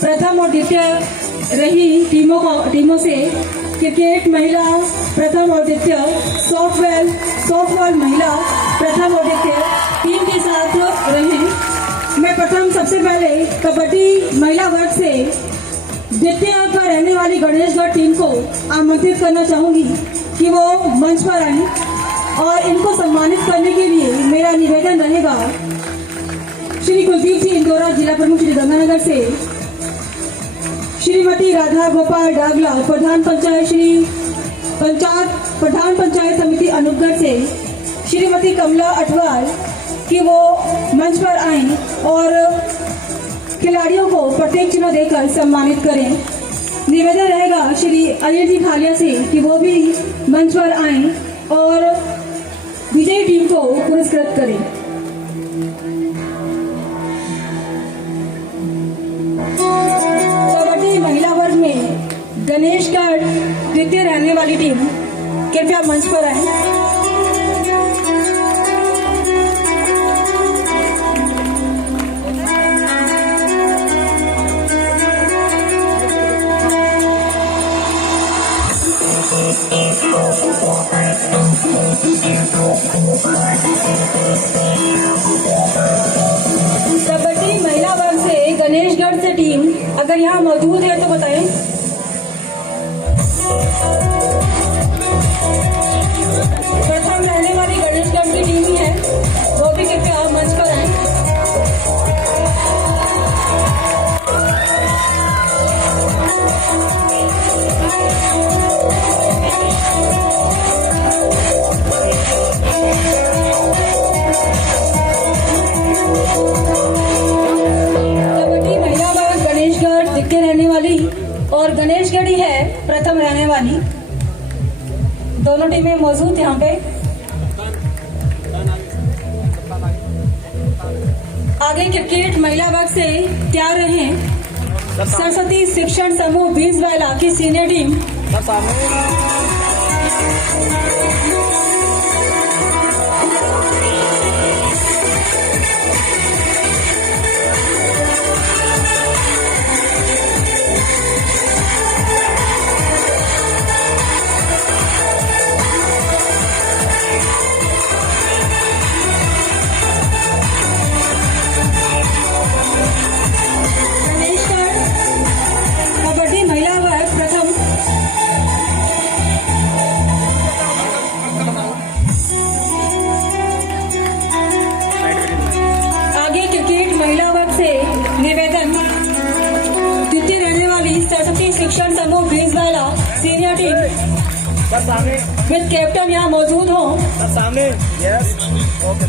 प्रथम और द्वितीय रही टीमों से क्रिकेट महिला प्रथम और द्वितीय, सॉफ्टबॉल महिला प्रथम और द्वितीय टीम के साथ रहे। मैं प्रथम सबसे पहले कबड्डी महिला वर्ग से द्वितीय पर रहने वाली गणेशगढ़ टीम को आमंत्रित करना चाहूंगी कि वो मंच पर आए और इनको सम्मानित करने के लिए मेरा निवेदन रहेगा श्री कुलदीप जी इंदौरा, जिला प्रमुख श्री गंगानगर से, श्रीमती राधा गोपाल डागला, प्रधान पंचायत समिति अनूपगढ़ से, श्रीमती कमला अठवाल कि वो मंच पर आएं और खिलाड़ियों को प्रतीक चिन्ह देकर सम्मानित करें। निवेदन रहेगा श्री अनिल जी खालिया से कि वो भी मंच पर आएं और विजयी टीम को पुरस्कृत करें। कबड्डी महिला वर्ग में गणेशगढ़ द्वितीय रहने वाली टीम कृपया मंच पर आए। कबड्डी महिला वर्ग से गणेशगढ़ से टीम अगर यहाँ मौजूद है तो बताएं। प्रथम रहने वाली गणेशगढ़ की टीम ही है, वो भी कृपया मंच पर आए। और गणेशगढ़ ही है प्रथम रहने वाली। दोनों टीमें मौजूद यहाँ पे। आगे क्रिकेट महिला वर्ग से तैयार रहे सरस्वती शिक्षण समूह 20 वाला की सीनियर टीम। निवेदन द्वितीय रहने वाली सरस्वती शिक्षण समूह 20 वाला सीनियर टीम विद कैप्टन यहाँ मौजूद हो। सामने यस ओके।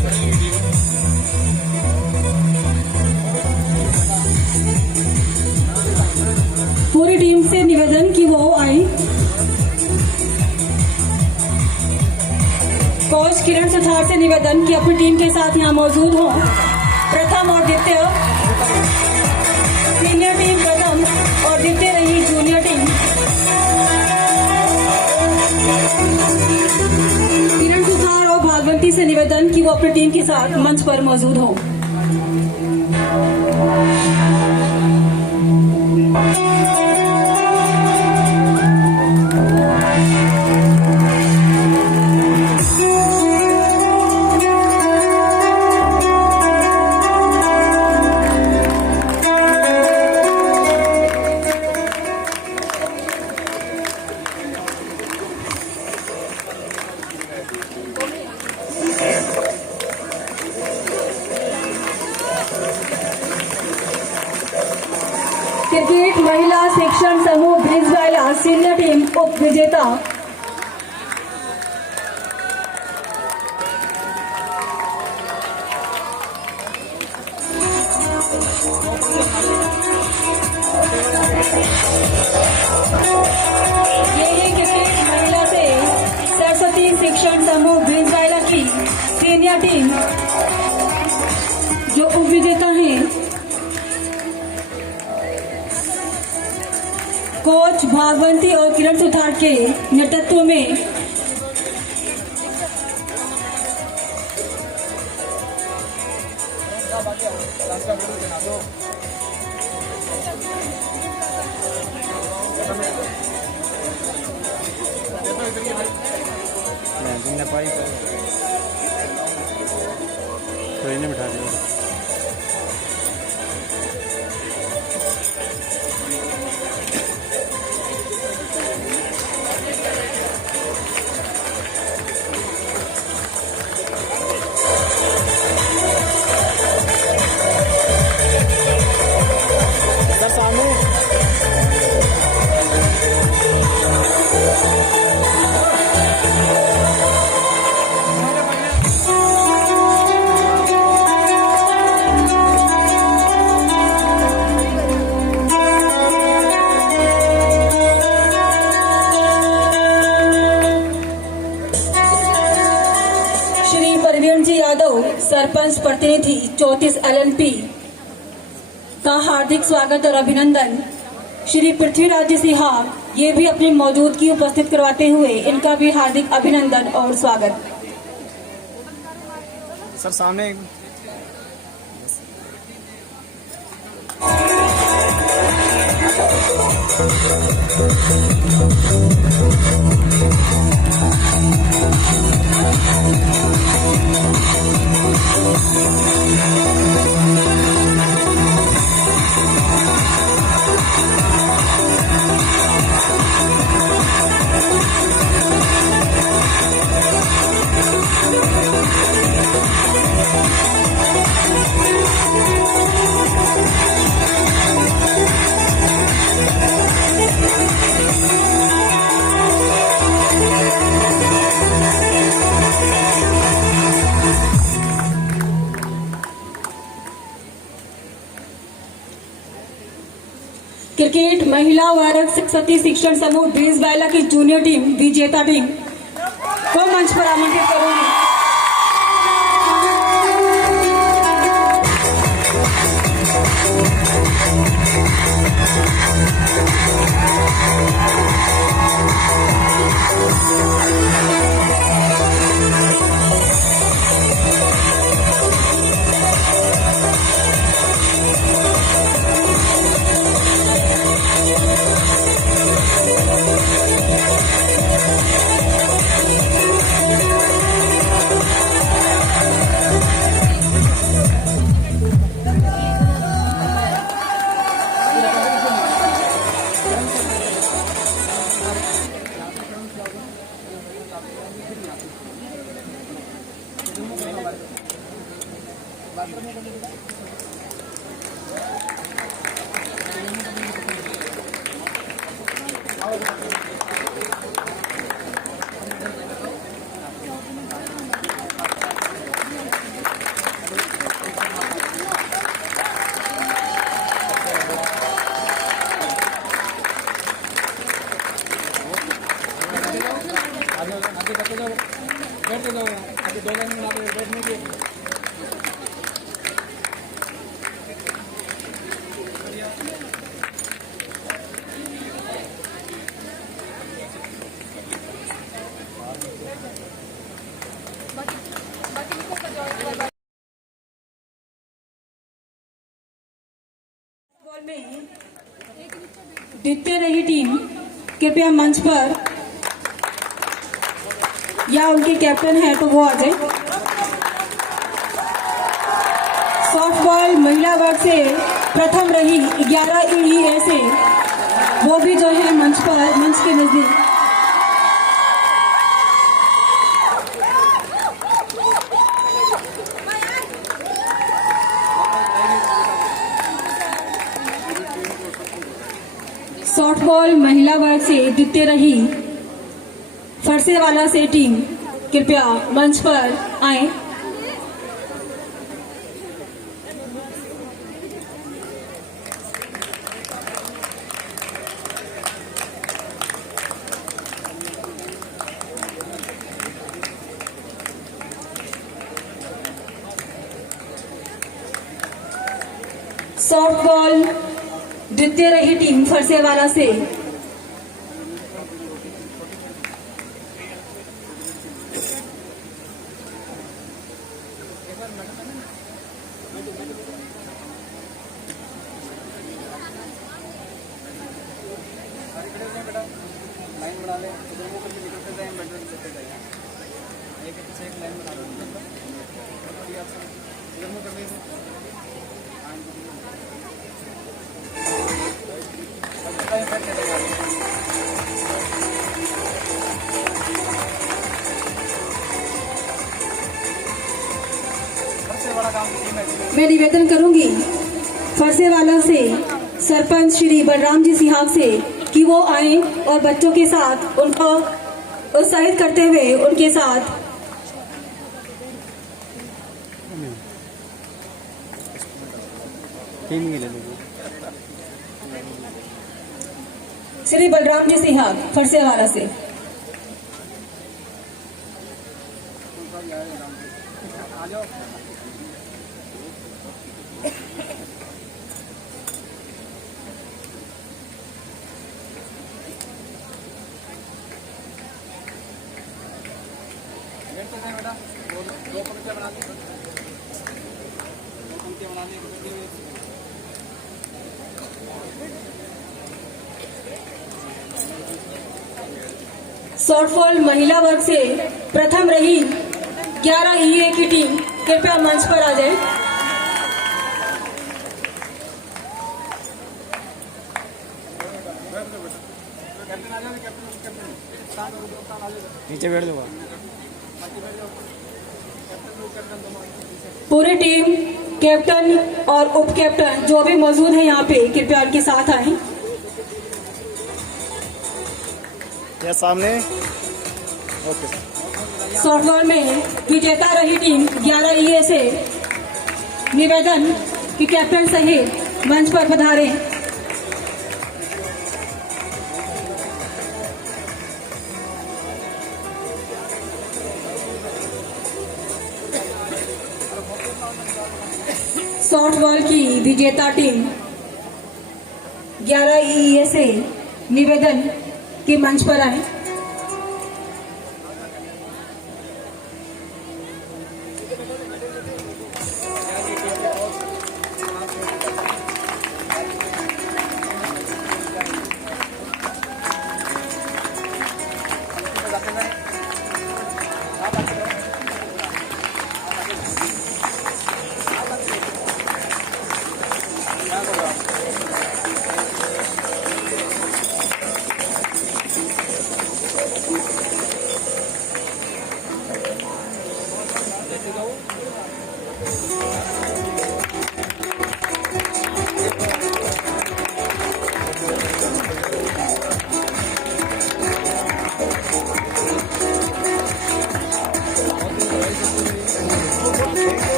पूरी टीम से निवेदन कि वो आई। कोच किरण सुथार से निवेदन कि अपनी टीम के साथ यहाँ मौजूद हो। प्रथम और द्वितीय सीनियर टीम प्रथम और द्वितीय रही जूनियर टीम। किरण सुथार और भागवंती से निवेदन कि वो अपनी टीम के साथ मंच पर मौजूद हो। क्रिकेट महिला शिक्षण समूह 20 वाला सीनियर टीम उप विजेता। ये क्रिकेट महिला से सरस्वती शिक्षण समूह 20 वाला की सीनियर टीम जो उप विजेता हैं। कोच भागवंती और किरण सुथार के नेतृत्व में भाई को ट्रेन में बिठा दिया। सर सामने श्री परवीन जी यादव सरपंच प्रतिनिधि 34 LNP का हार्दिक स्वागत और अभिनंदन। श्री पृथ्वीराज सिन्हा ये भी अपनी मौजूदगी उपस्थित करवाते हुए इनका भी हार्दिक अभिनंदन और स्वागत। सर सामने क्रिकेट महिला वर्ग सरस्वती शिक्षण समूह बीसबैला की जूनियर टीम विजेता टीम को मंच पर आमंत्रित करूंगी। बैठते जाओ, आगे 2 लाइन में बैठने की। बॉल में जीतते रही टीम कृपया मंच पर या उनके कैप्टन है तो वो आ जाए। सॉफ्टबॉल महिला वर्ग से प्रथम रही 11 EEA से वो भी जो है मंच के नजदीक। सॉफ्टबॉल महिला वर्ग से द्वितीय रही फरसेवाला से टीम कृपया मंच पर आए। सॉफ्टबॉल द्वितीय रही टीम फरसेवाला से लाइन बना ले, दोनों को निकलते जाए, बैठते जाए। मैं निवेदन करूंगी फरसेवाला से सरपंच श्री बलराम जी सिहाग से कि वो आए और बच्चों के साथ उनको उत्साहित करते हुए उनके साथ तीन गिले लोग श्री बलराम जी सिहाग फरसेवाला से। शॉर्टफॉल महिला वर्ग से प्रथम रही 11 ईए की टीम कृपया मंच पर आ जाए। नीचे बैठ जाओ। पूरी टीम कैप्टन और उप कैप्टन जो भी मौजूद है यहाँ पे कृपया उनके साथ आए। या सामने ओके। सॉफ्टबॉल में विजेता रही टीम 11 ईए से निवेदन कि कैप्टन सहित मंच पर पधारे। सॉफ्टबॉल की विजेता टीम 11 ईए से निवेदन कि मंच पर आए।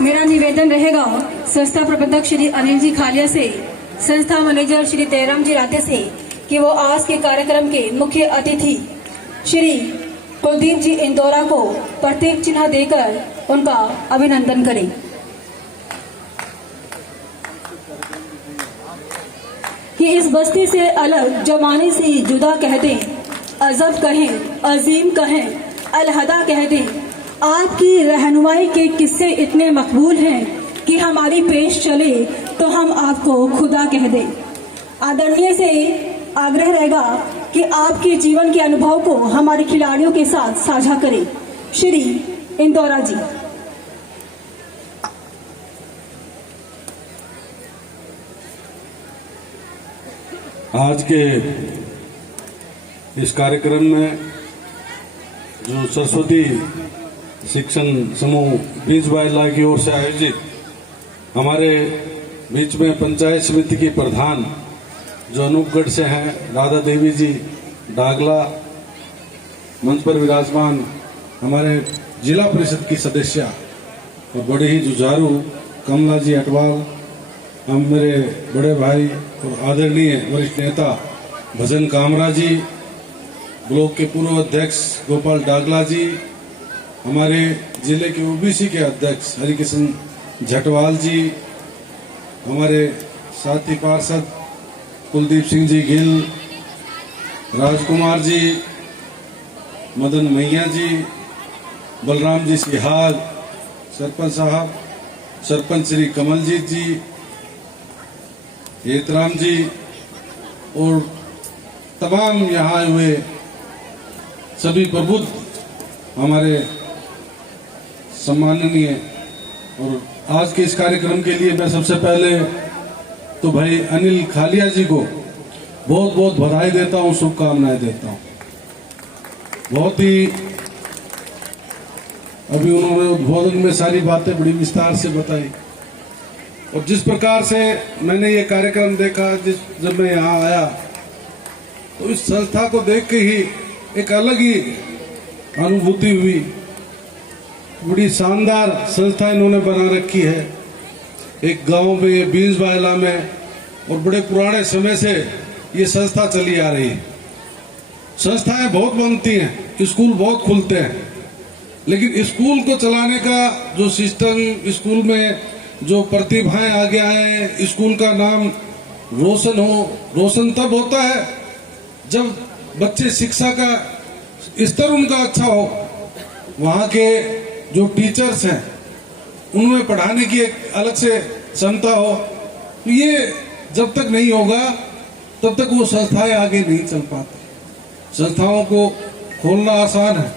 मेरा निवेदन रहेगा संस्था प्रबंधक श्री अनिल जी खालिया से, संस्था मैनेजर श्री जयराम जी राते से कि वो आज के कार्यक्रम के मुख्य अतिथि श्री कुलदीप जी इंदौरा को प्रतीक चिन्ह देकर उनका अभिनंदन करें। कि इस बस्ती से अलग जमाने से जुदा कह दें, अजब कहें, अजीम कहें, अलहदा कह दें। आपकी रहनुमाई के किस्से इतने मकबूल हैं कि हमारी पेश चले तो हम आपको खुदा कह दें। आदरणीय से आग्रह रहेगा कि आपके जीवन के अनुभव को हमारे खिलाड़ियों के साथ साझा करें। श्री इंदौरा जी। आज के इस कार्यक्रम में जो सरस्वती शिक्षण समूह बीज बाइला की ओर से आयोजित हमारे बीच में पंचायत समिति की प्रधान जो अनूपगढ़ से हैं राधा देवी जी डागला, मंच पर विराजमान हमारे जिला परिषद की सदस्य और बड़े ही जुझारू कमला जी अटवाल, हम मेरे बड़े भाई और आदरणीय वरिष्ठ नेता भजन कामरा जी, ब्लॉक के पूर्व अध्यक्ष गोपाल डागला जी, हमारे जिले के ओबीसी के अध्यक्ष हरिकिशन झटवाल जी, हमारे साथी पार्षद कुलदीप सिंह जी गिल, राजकुमार जी, मदन मैया जी, बलराम जी सिहाग, सरपंच साहब, सरपंच श्री कमलजीत जी, हेतराम जी और तमाम यहाँ आए हुए सभी प्रबुद्ध हमारे सम्माननीय। और आज के इस कार्यक्रम के लिए मैं सबसे पहले तो भाई अनिल खालिया जी को बहुत बहुत बधाई देता हूँ, शुभकामनाएं देता हूँ। बहुत ही अभी उन्होंने उद्बोधन में सारी बातें बड़ी विस्तार से बताई और जिस प्रकार से मैंने ये कार्यक्रम देखा, जब मैं यहाँ आया तो इस संस्था को देख के ही एक अलग ही अनुभूति हुई। बड़ी शानदार संस्था इन्होंने बना रखी है एक गांव में बीज बाइला में, और बड़े पुराने समय से ये संस्था चली आ रही है। संस्थाएं बहुत बनती हैं, स्कूल बहुत खुलते हैं, लेकिन स्कूल को चलाने का जो सिस्टम, स्कूल में जो प्रतिभाएं आगे आए, स्कूल का नाम रोशन हो, रोशन तब होता है जब बच्चे शिक्षा का स्तर उनका अच्छा हो, वहाँ के जो टीचर्स हैं उनमें पढ़ाने की एक अलग से क्षमता हो। तो ये जब तक नहीं होगा तब तक वो संस्थाएं आगे नहीं चल पाती। संस्थाओं को खोलना आसान है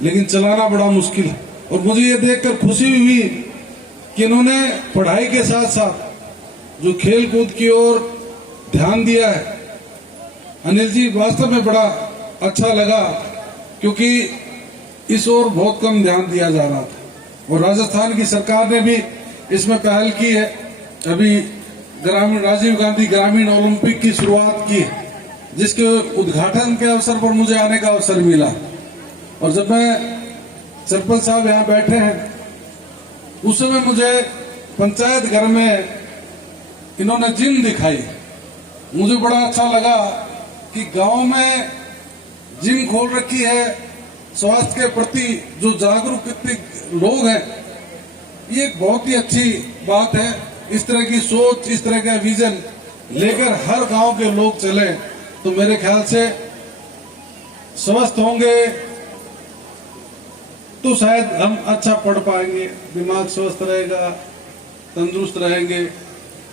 लेकिन चलाना बड़ा मुश्किल है। और मुझे ये देखकर खुशी हुई कि इन्होंने पढ़ाई के साथ साथ जो खेल कूद की ओर ध्यान दिया है। अनिल जी, वास्तव में बड़ा अच्छा लगा क्योंकि इस ओर बहुत कम ध्यान दिया जा रहा था और राजस्थान की सरकार ने भी इसमें पहल की है। अभी ग्रामीण राजीव गांधी ग्रामीण ओलंपिक की शुरुआत की है, जिसके उद्घाटन के अवसर पर मुझे आने का अवसर मिला। और जब मैं सरपंच साहब यहाँ बैठे हैं उस समय मुझे पंचायत घर में इन्होंने जिम दिखाई। मुझे बड़ा अच्छा लगा कि गांव में जिम खोल रखी है। स्वास्थ्य के प्रति जो जागरूक लोग हैं, ये एक बहुत ही अच्छी बात है। इस तरह की सोच, इस तरह का विजन लेकर हर गांव के लोग चले तो मेरे ख्याल से स्वस्थ होंगे तो शायद हम अच्छा पढ़ पाएंगे, दिमाग स्वस्थ रहेगा, तंदुरुस्त रहेंगे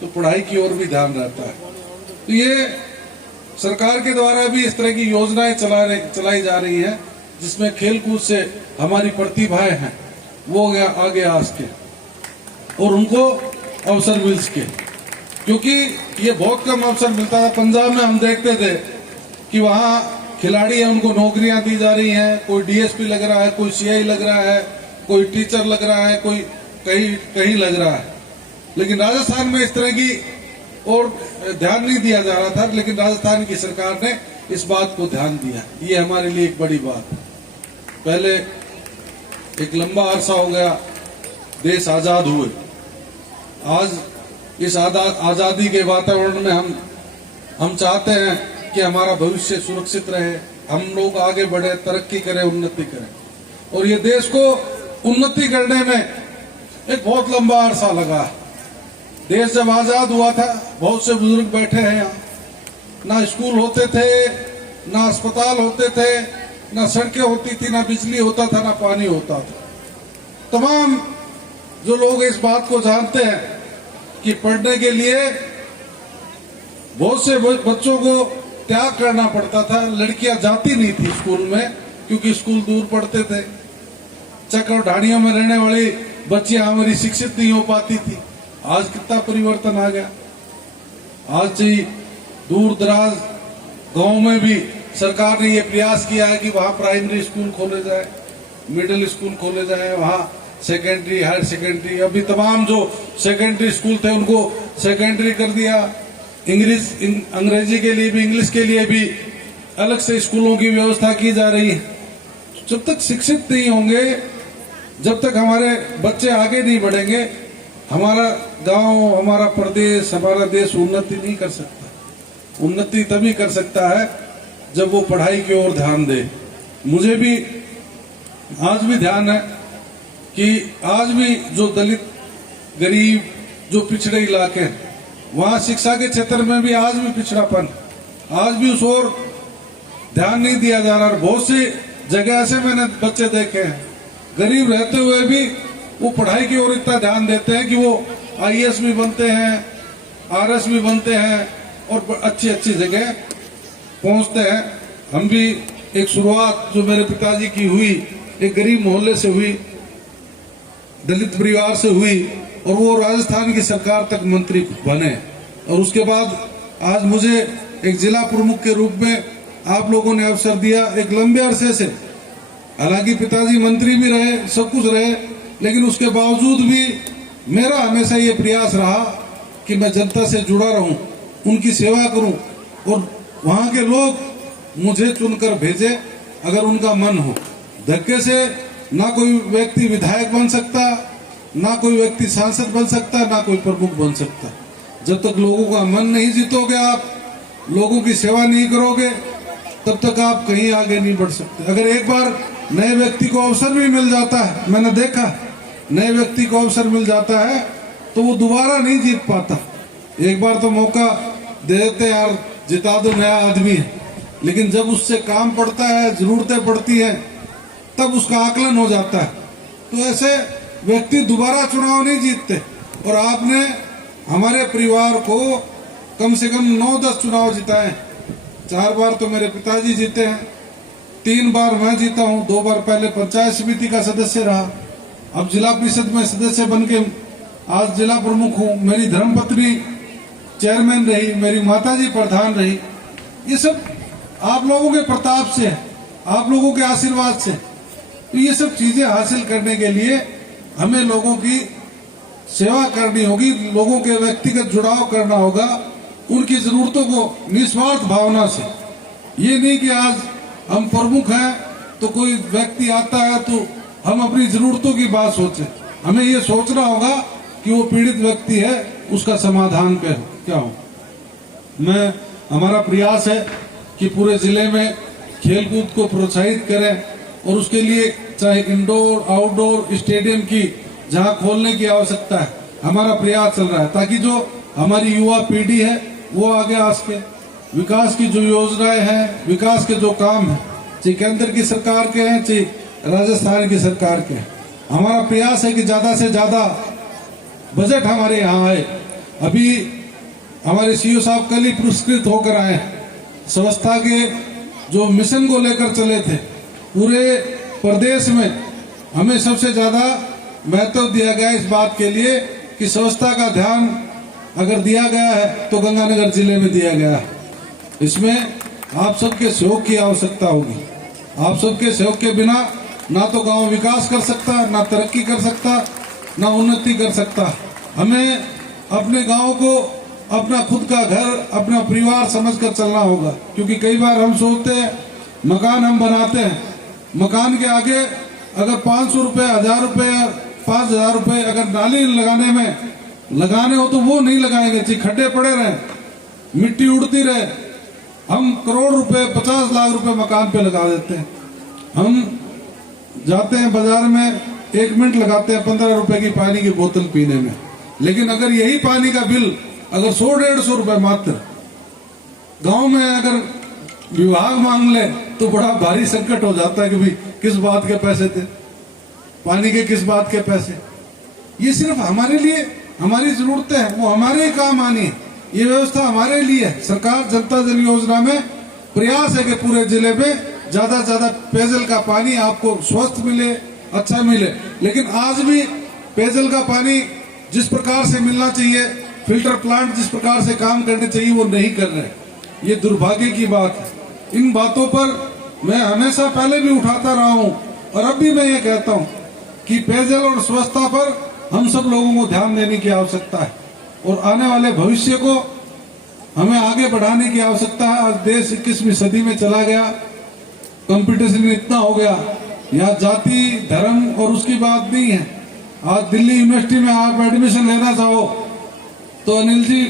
तो पढ़ाई की ओर भी ध्यान रहता है। तो ये सरकार के द्वारा भी इस तरह की योजनाएं चलाई जा रही हैं जिसमें खेलकूद से हमारी प्रतिभाएं हैं वो आगे आ सके और उनको अवसर मिल सके, क्योंकि ये बहुत कम अवसर मिलता था। पंजाब में हम देखते थे कि वहाँ खिलाड़ी हैं, उनको नौकरियां दी जा रही हैं, कोई डीएसपी लग रहा है, कोई सीआई लग रहा है, कोई टीचर लग रहा है, कोई कहीं लग रहा है। लेकिन राजस्थान में इस तरह की और ध्यान नहीं दिया जा रहा था, लेकिन राजस्थान की सरकार ने इस बात को ध्यान दिया। ये हमारे लिए एक बड़ी बात है। पहले एक लंबा अरसा हो गया देश आजाद हुए, आज इस आजादी के वातावरण में हम चाहते हैं कि हमारा भविष्य सुरक्षित रहे, हम लोग आगे बढ़े, तरक्की करें, उन्नति करें। और ये देश को उन्नति करने में एक बहुत लंबा अरसा लगा। देश जब आजाद हुआ था, बहुत से बुजुर्ग बैठे हैं यहाँ, ना स्कूल होते थे, ना अस्पताल होते थे, ना सड़कें होती थी, ना बिजली होता था, ना पानी होता था। तमाम जो लोग इस बात को जानते हैं कि पढ़ने के लिए बहुत से बच्चों को त्याग करना पड़ता था, लड़कियां जाती नहीं थी स्कूल में क्योंकि स्कूल दूर पड़ते थे। चक्कर ढाणियों में रहने वाली बच्चियां हमारी शिक्षित नहीं हो पाती थी। आज कितना परिवर्तन आ गया। आज जी दूर दराज गांव में भी सरकार ने ये प्रयास किया है कि वहां प्राइमरी स्कूल खोले जाए, मिडिल स्कूल खोले जाए, वहां सेकेंडरी, हायर सेकेंडरी, अभी तमाम जो सेकेंडरी स्कूल थे उनको सेकेंडरी कर दिया। अंग्रेजी के लिए भी, इंग्लिश के लिए भी अलग से स्कूलों की व्यवस्था की जा रही है। जब तक शिक्षित नहीं होंगे, जब तक हमारे बच्चे आगे नहीं बढ़ेंगे, हमारा गांव, हमारा प्रदेश, हमारा देश उन्नति नहीं कर सकता। उन्नति तभी कर सकता है जब वो पढ़ाई की ओर ध्यान दे। मुझे भी आज भी ध्यान है कि आज भी जो दलित, गरीब, जो पिछड़े इलाके हैं, वहां शिक्षा के क्षेत्र में भी आज भी पिछड़ापन, आज भी उस ओर ध्यान नहीं दिया जा रहा। बहुत सी जगह ऐसे मैंने बच्चे देखे हैं, गरीब रहते हुए भी वो पढ़ाई की ओर इतना ध्यान देते हैं कि वो IAS भी बनते हैं, RS भी बनते हैं और अच्छी अच्छी जगह पहुंचते हैं। हम भी एक शुरुआत जो मेरे पिताजी की हुई, एक गरीब मोहल्ले से हुई, दलित परिवार से हुई, और वो राजस्थान की सरकार तक मंत्री बने। और उसके बाद आज मुझे एक जिला प्रमुख के रूप में आप लोगों ने अवसर दिया। एक लंबे अरसे से, हालांकि पिताजी मंत्री भी रहे, सब कुछ रहे, लेकिन उसके बावजूद भी मेरा हमेशा ये प्रयास रहा कि मैं जनता से जुड़ा रहूं, उनकी सेवा करूं, और वहां के लोग मुझे चुनकर भेजे अगर उनका मन हो। धक्के से ना कोई व्यक्ति विधायक बन सकता, ना कोई व्यक्ति सांसद बन सकता, ना कोई प्रमुख बन सकता। जब तक लोगों का मन नहीं जीतोगे, आप लोगों की सेवा नहीं करोगे, तब तक आप कहीं आगे नहीं बढ़ सकते। अगर एक बार नए व्यक्ति को अवसर भी मिल जाता है, मैंने देखा नए व्यक्ति को अवसर मिल जाता है तो वो दोबारा नहीं जीत पाता। एक बार तो मौका दे देते यार, जिता दो, नया आदमी है, लेकिन जब उससे काम पड़ता है, जरूरतें पड़ती है, तब उसका आकलन हो जाता है। तो ऐसे व्यक्ति दोबारा चुनाव नहीं जीतते। और आपने हमारे परिवार को कम से कम 9-10 चुनाव जिताए। 4 बार तो मेरे पिताजी जीते हैं, 3 बार मैं जीता हूँ, 2 बार पहले पंचायत समिति का सदस्य रहा, अब जिला परिषद में सदस्य बन के आज जिला प्रमुख हूँ। मेरी धर्मपत्नी चेयरमैन रही, मेरी माताजी प्रधान रही। ये सब आप लोगों के प्रताप से, आप लोगों के आशीर्वाद से। तो ये सब चीजें हासिल करने के लिए हमें लोगों की सेवा करनी होगी, लोगों के व्यक्तिगत जुड़ाव करना होगा, उनकी जरूरतों को निस्वार्थ भावना से। ये नहीं कि आज हम प्रमुख हैं तो कोई व्यक्ति आता है तो हम अपनी जरूरतों की बात सोचें। हमें ये सोचना होगा कि वो पीड़ित व्यक्ति है, उसका समाधान क्या हो। हमारा प्रयास है कि पूरे जिले में खेलकूद को प्रोत्साहित करें, और उसके लिए चाहे इंडोर आउटडोर स्टेडियम की जहां खोलने की आवश्यकता है, हमारा प्रयास चल रहा है, ताकि जो हमारी युवा पीढ़ी है वो आगे आ सके। विकास की जो योजनाएं हैं, विकास के जो काम है, चाहे केंद्र की सरकार के हैं, चाहे राजस्थान की सरकार के हैं, हमारा प्रयास है कि ज्यादा से ज्यादा बजट हमारे यहाँ आए। अभी हमारे सीओ साहब कल ही पुरस्कृत होकर आए, स्वच्छता के जो मिशन को लेकर चले थे, पूरे प्रदेश में हमें सबसे ज्यादा महत्व दिया गया इस बात के लिए कि स्वच्छता का ध्यान अगर दिया गया है तो गंगानगर जिले में दिया गया है। इसमें आप सबके सहयोग की आवश्यकता होगी। आप सबके सहयोग के बिना ना तो गांव विकास कर सकता, ना तरक्की कर सकता, ना उन्नति कर सकता। हमें अपने गांव को अपना खुद का घर, अपना परिवार समझकर चलना होगा, क्योंकि कई बार हम सोचते हैं मकान हम बनाते हैं, मकान के आगे अगर 500 रुपए, 1000 रुपए, 5000 रुपए अगर नाली लगाने हो तो वो नहीं लगाएंगे, चाहे खड्डे पड़े रहे, मिट्टी उड़ती रहे, हम करोड़ रुपए 50 लाख रुपए मकान पे लगा देते हैं। हम जाते हैं बाजार में 1 मिनट लगाते हैं 15 रुपए की पानी की बोतल पीने में, लेकिन अगर यही पानी का बिल अगर 100-150 रुपए मात्र गांव में अगर विभाग मांग ले तो बड़ा भारी संकट हो जाता है कि भाई किस बात के पैसे थे, पानी के किस बात के पैसे। ये सिर्फ हमारे लिए हमारी जरूरतें हैं, वो हमारे ही काम आनी है। ये व्यवस्था हमारे लिए है। सरकार जनता जल योजना में प्रयास है कि पूरे जिले में ज्यादा से ज्यादा पेयजल का पानी आपको स्वस्थ मिले, अच्छा मिले। लेकिन आज भी पेयजल का पानी जिस प्रकार से मिलना चाहिए, फिल्टर प्लांट जिस प्रकार से काम करने चाहिए वो नहीं कर रहे। ये दुर्भाग्य की बात है। इन बातों पर मैं हमेशा पहले भी उठाता रहा हूं और अब भी मैं ये कहता हूं कि पेयजल और स्वच्छता पर हम सब लोगों को ध्यान देने की आवश्यकता है और आने वाले भविष्य को हमें आगे बढ़ाने की आवश्यकता है। आज देश 21वीं सदी में चला गया, कंपटीशन इतना हो गया, यहाँ जाति धर्म और उसकी बात नहीं है। आज दिल्ली यूनिवर्सिटी में आप एडमिशन लेना चाहो तो अनिल जी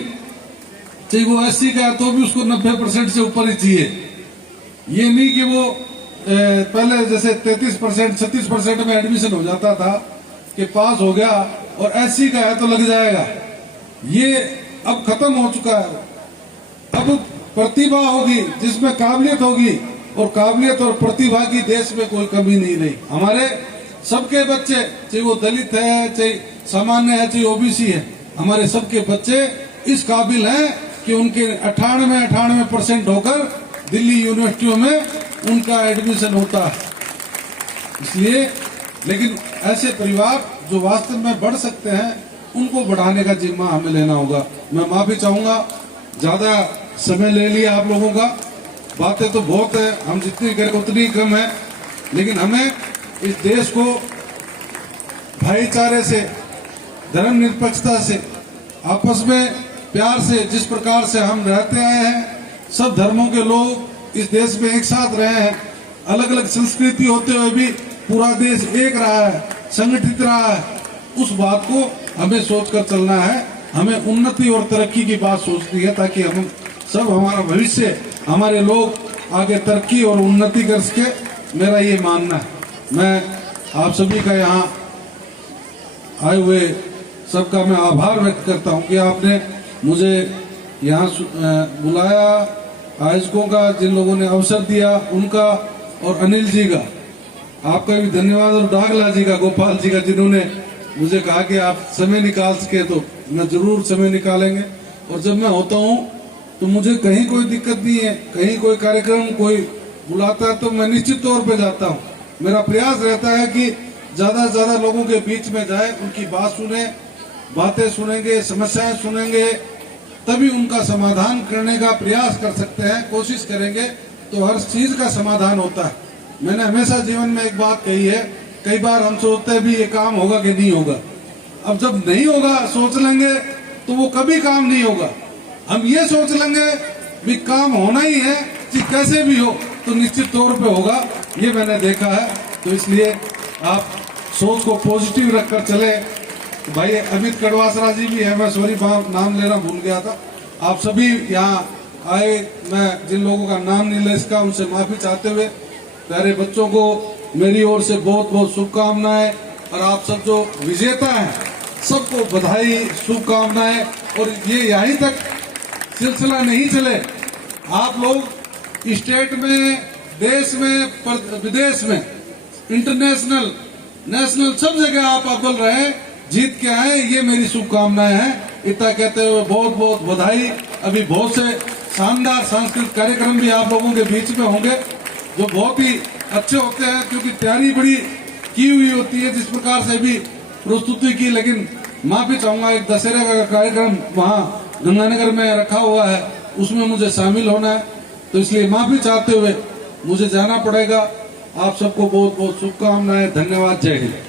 चाहे वो 80 का है तो भी उसको 90% से ऊपर ही चाहिए। ये नहीं कि वो पहले जैसे 33% 36% में एडमिशन हो जाता था कि पास हो गया और 80 का है तो लग जाएगा। ये अब खत्म हो चुका है। अब प्रतिभा होगी जिसमें काबिलियत होगी, और काबिलियत और प्रतिभा की देश में कोई कमी नहीं रही। हमारे सबके बच्चे, चाहे वो दलित है, चाहे सामान्य है, चाहे ओबीसी है, हमारे सबके बच्चे इस काबिल हैं कि उनके 98% होकर दिल्ली यूनिवर्सिटियों में उनका एडमिशन होता है। इसलिए लेकिन ऐसे परिवार जो वास्तव में बढ़ सकते हैं उनको बढ़ाने का जिम्मा हमें लेना होगा। मैं माफी चाहूंगा, ज्यादा समय ले लिया आप लोगों का। बातें तो बहुत है, हम जितनी करें उतनी कम है, लेकिन हमें इस देश को भाईचारे से, धर्मनिरपेक्षता से, आपस में प्यार से, जिस प्रकार से हम रहते आए हैं, सब धर्मों के लोग इस देश में एक साथ रहे हैं, अलग अलग संस्कृति होते हुए भी पूरा देश एक रहा है, संगठित रहा है, उस बात को हमें सोचकर चलना है। हमें उन्नति और तरक्की की बात सोचनी है ताकि हम सब, हमारा भविष्य, हमारे लोग आगे तरक्की और उन्नति कर सके। मेरा ये मानना है। मैं आप सभी का यहाँ आए हुए सबका मैं आभार व्यक्त करता हूँ कि आपने मुझे यहाँ बुलाया। आयोजकों का, जिन लोगों ने अवसर दिया उनका, और अनिल जी का, आपका भी धन्यवाद, और डागला जी का, गोपाल जी का, जिन्होंने मुझे कहा कि आप समय निकाल सके तो मैं जरूर समय निकालेंगे। और जब मैं होता हूँ तो मुझे कहीं कोई दिक्कत नहीं है, कहीं कोई कार्यक्रम कोई बुलाता है तो मैं निश्चित तौर पे जाता हूँ। मेरा प्रयास रहता है कि ज्यादा से ज्यादा लोगों के बीच में जाए, उनकी बात सुने, बातें सुनेंगे, समस्याएं सुनेंगे, तभी उनका समाधान करने का प्रयास कर सकते हैं। कोशिश करेंगे तो हर चीज का समाधान होता है। मैंने हमेशा जीवन में एक बात कही है, कई बार हम सोचते हैं भी ये काम होगा कि नहीं होगा। अब जब नहीं होगा सोच लेंगे तो वो कभी काम नहीं होगा। हम ये सोच लेंगे भी काम होना ही है, कैसे भी हो तो निश्चित तौर पे होगा। ये मैंने देखा है। तो इसलिए आप सोच को पॉजिटिव रखकर चले। भाई अमित कड़वासरा जी भी है, मैं सॉरी नाम लेना भूल गया था। आप सभी यहाँ आए, मैं जिन लोगों का नाम नहीं ले सका उनसे माफी चाहते हुए प्यारे बच्चों को मेरी ओर से बहुत बहुत शुभकामनाएं, और आप सब जो विजेता हैं सबको बधाई, शुभकामनाएं। और ये यहीं तक सिलसिला नहीं चले, आप लोग स्टेट में, देश में, विदेश में, इंटरनेशनल, नेशनल, सब जगह आप अव्वल रहे, जीत के आए, ये मेरी शुभकामनाएं हैं। इतना कहते हुए बहुत बहुत बधाई। अभी बहुत से शानदार सांस्कृतिक कार्यक्रम भी आप लोगों के बीच में होंगे जो बहुत ही अच्छे होते हैं, क्योंकि तैयारी बड़ी की हुई होती है जिस प्रकार से भी प्रस्तुति की। लेकिन माफी चाहूंगा, एक दशहरे का कार्यक्रम वहाँ गंगानगर में रखा हुआ है, उसमें मुझे शामिल होना है, तो इसलिए माफी चाहते हुए मुझे जाना पड़ेगा। आप सबको बहुत बहुत शुभकामनाएं। धन्यवाद। जय हिंद।